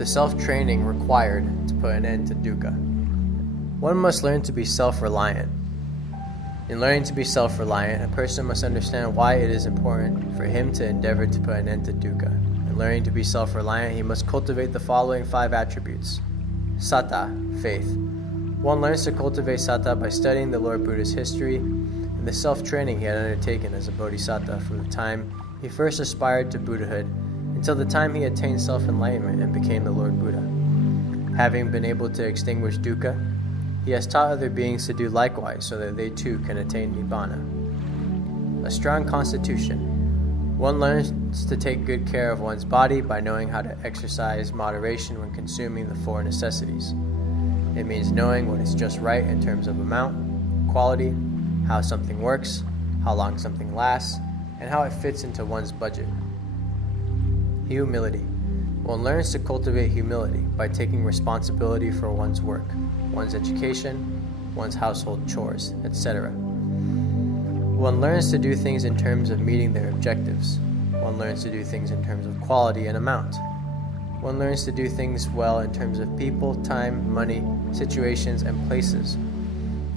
the self-training required to put an end to dukkha. One must learn to be self-reliant. In learning to be self-reliant, a person must understand why it is important for him to endeavor to put an end to dukkha. In learning to be self-reliant, he must cultivate the following 5 attributes. Satta, faith. One learns to cultivate satta by studying the Lord Buddha's history and the self-training he had undertaken as a bodhisattva from the time he first aspired to Buddhahood until the time he attained self-enlightenment and became the Lord Buddha. Having been able to extinguish dukkha, he has taught other beings to do likewise so that they too can attain nibbana. A strong constitution. One learns to take good care of one's body by knowing how to exercise moderation when consuming the 4 necessities. It means knowing what is just right in terms of amount, quality, how something works, how long something lasts, and how it fits into one's budget. Humility. One learns to cultivate humility by taking responsibility for one's work, one's education, one's household chores, etc. One learns to do things in terms of meeting their objectives. One learns to do things in terms of quality and amount. One learns to do things well in terms of people, time, money, situations, and places.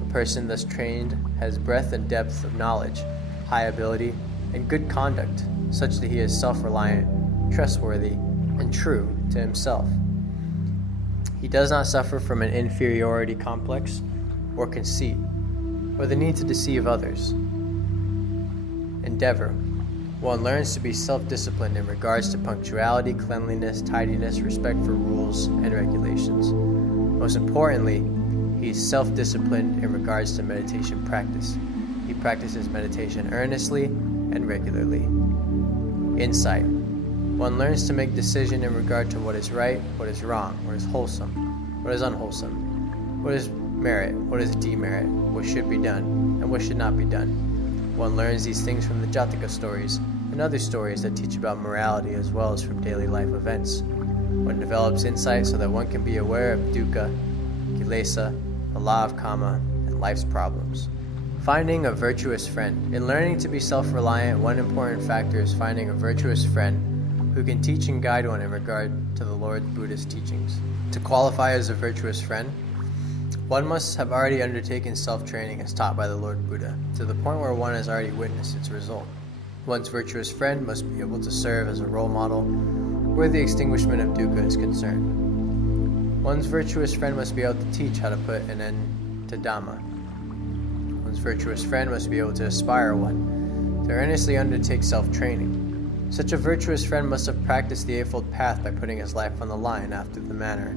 A person thus trained has breadth and depth of knowledge, high ability, and good conduct, such that he is self-reliant, trustworthy, and true to himself. He does not suffer from an inferiority complex or conceit or the need to deceive others. Endeavor. One learns to be self-disciplined in regards to punctuality, cleanliness, tidiness, respect for rules and regulations. Most importantly, he is self-disciplined in regards to meditation practice. He practices meditation earnestly and regularly. Insight. One learns to make decision in regard to what is right, what is wrong, what is wholesome, what is unwholesome, what is merit, what is demerit, what should be done, and what should not be done. One learns these things from the Jataka stories and other stories that teach about morality as well as from daily life events. One develops insight so that one can be aware of dukkha, kilesa, the law of karma, and life's problems. Finding a virtuous friend. In learning to be self-reliant, one important factor is finding a virtuous friend who can teach and guide one in regard to the Lord Buddha's teachings. To qualify as a virtuous friend, one must have already undertaken self-training as taught by the Lord Buddha, to the point where one has already witnessed its result. One's virtuous friend must be able to serve as a role model where the extinguishment of dukkha is concerned. One's virtuous friend must be able to teach how to put an end to Dhamma. One's virtuous friend must be able to inspire one to earnestly undertake self-training. Such a virtuous friend must have practiced the Eightfold Path by putting his life on the line after the manner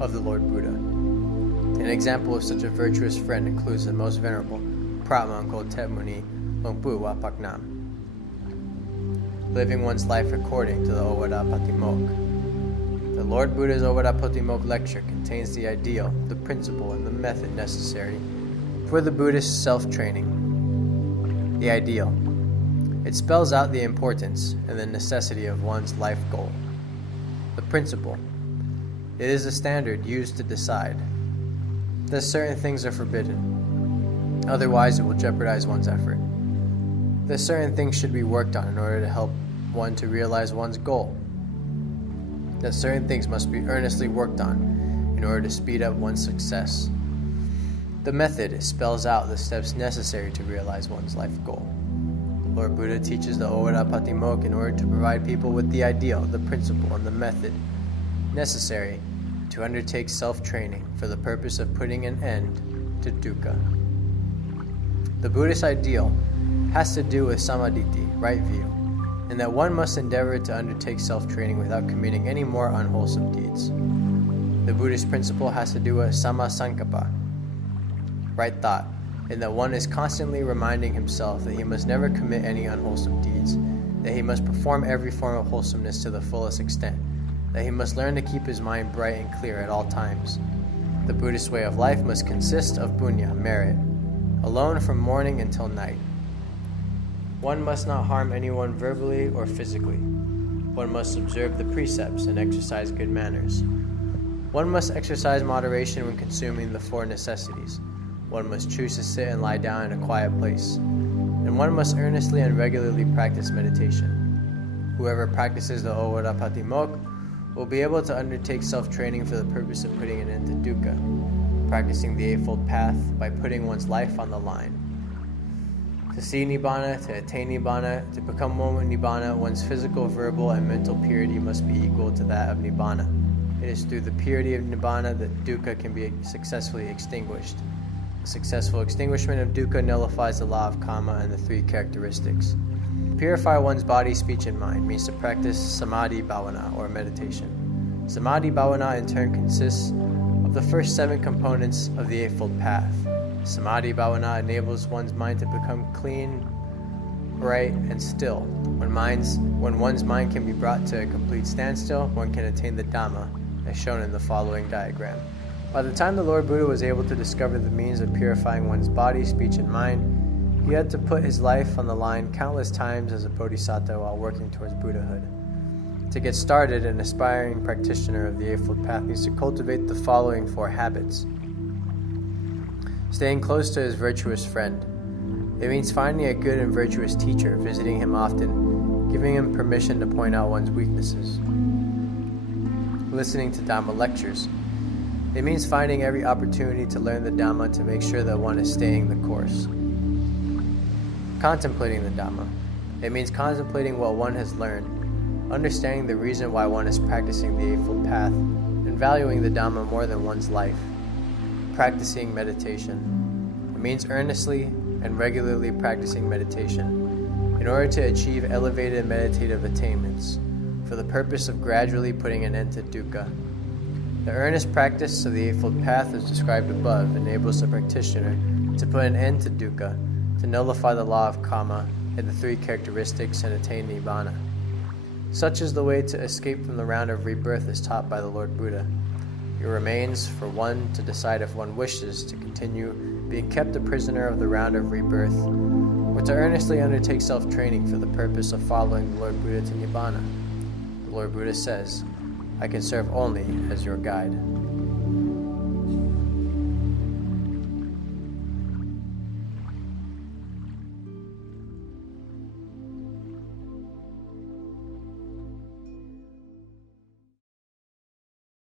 of the Lord Buddha. An example of such a virtuous friend includes the most venerable Pratma Angkol Thep Muni Longpu Wapak Nam. Living one's life according to the Ovada Patimokkha. The Lord Buddha's Ovada Patimokkha lecture contains the ideal, the principle, and the method necessary for the Buddhist self-training. The ideal. It spells out the importance and the necessity of one's life goal. The principle. It is a standard used to decide that certain things are forbidden, otherwise it will jeopardize one's effort. That certain things should be worked on in order to help one to realize one's goal. That certain things must be earnestly worked on in order to speed up one's success. The method spells out the steps necessary to realize one's life goal. Lord Buddha teaches the Ovada Patimokkha in order to provide people with the ideal, the principle, and the method necessary to undertake self-training for the purpose of putting an end to dukkha. The Buddhist ideal has to do with samadhi, right view, and that one must endeavor to undertake self-training without committing any more unwholesome deeds. The Buddhist principle has to do with sammasankappa, right thought, and that one is constantly reminding himself that he must never commit any unwholesome deeds, that he must perform every form of wholesomeness to the fullest extent, that he must learn to keep his mind bright and clear at all times. The Buddhist way of life must consist of punya, merit, alone from morning until night. One must not harm anyone verbally or physically. One must observe the precepts and exercise good manners. One must exercise moderation when consuming the 4 necessities. One must choose to sit and lie down in a quiet place. And one must earnestly and regularly practice meditation. Whoever practices the Ovada Patimokkha will be able to undertake self-training for the purpose of putting an end to dukkha, practicing the Eightfold Path by putting one's life on the line. To see Nibbana, to attain Nibbana, to become one with Nibbana, one's physical, verbal, and mental purity must be equal to that of Nibbana. It is through the purity of Nibbana that dukkha can be successfully extinguished. The successful extinguishment of dukkha nullifies the law of karma and the three characteristics. Purify one's body, speech, and mind means to practice samadhi bhavana, or meditation. Samadhi bhavana in turn consists of the first 7 components of the Eightfold Path. Samadhi bhavana enables one's mind to become clean, bright, and still. When one's mind can be brought to a complete standstill, one can attain the Dhamma, as shown in the following diagram. By the time the Lord Buddha was able to discover the means of purifying one's body, speech, and mind, he had to put his life on the line countless times as a bodhisattva while working towards Buddhahood. To get started, an aspiring practitioner of the Eightfold Path needs to cultivate the following 4 habits. Staying close to his virtuous friend. It means finding a good and virtuous teacher, visiting him often, giving him permission to point out one's weaknesses. Listening to Dhamma lectures. It means finding every opportunity to learn the Dhamma to make sure that one is staying the course. Contemplating the Dhamma. It means contemplating what one has learned, understanding the reason why one is practicing the Eightfold Path, and valuing the Dhamma more than one's life. Practicing meditation. It means earnestly and regularly practicing meditation in order to achieve elevated meditative attainments for the purpose of gradually putting an end to dukkha. The earnest practice of the Eightfold Path as described above enables the practitioner to put an end to dukkha, to nullify the law of karma and the 3 characteristics and attain Nibbana. Such is the way to escape from the round of rebirth as taught by the Lord Buddha. It remains for one to decide if one wishes to continue being kept a prisoner of the round of rebirth, or to earnestly undertake self-training for the purpose of following the Lord Buddha to Nibbana. The Lord Buddha says, "I can serve only as your guide."